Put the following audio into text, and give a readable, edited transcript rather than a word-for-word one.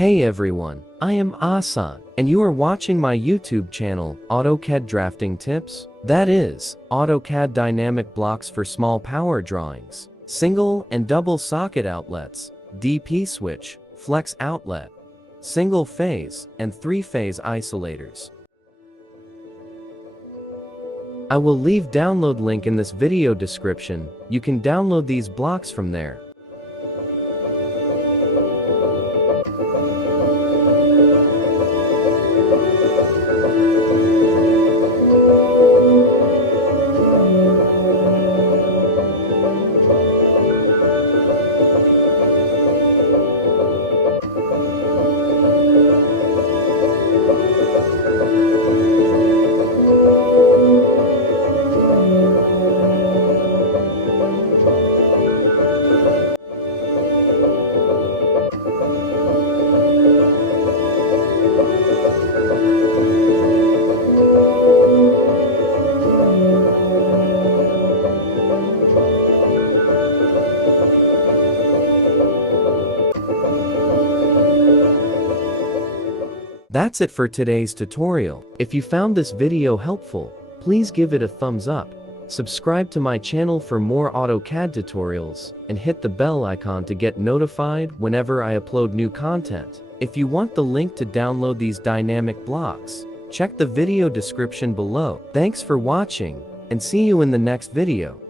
Hey everyone, I am Asan, and you are watching my YouTube channel, AutoCAD Drafting Tips. That is, AutoCAD Dynamic Blocks for Small Power Drawings, Single and Double Socket Outlets, DP Switch, Flex Outlet, Single Phase, and 3-Phase Isolators. I will leave download link in this video description. You can download these blocks from there. That's it for today's tutorial. If you found this video helpful, please give it a thumbs up, subscribe to my channel for more AutoCAD tutorials, and hit the bell icon to get notified whenever I upload new content. If you want the link to download these dynamic blocks, check the video description below. Thanks for watching, and see you in the next video.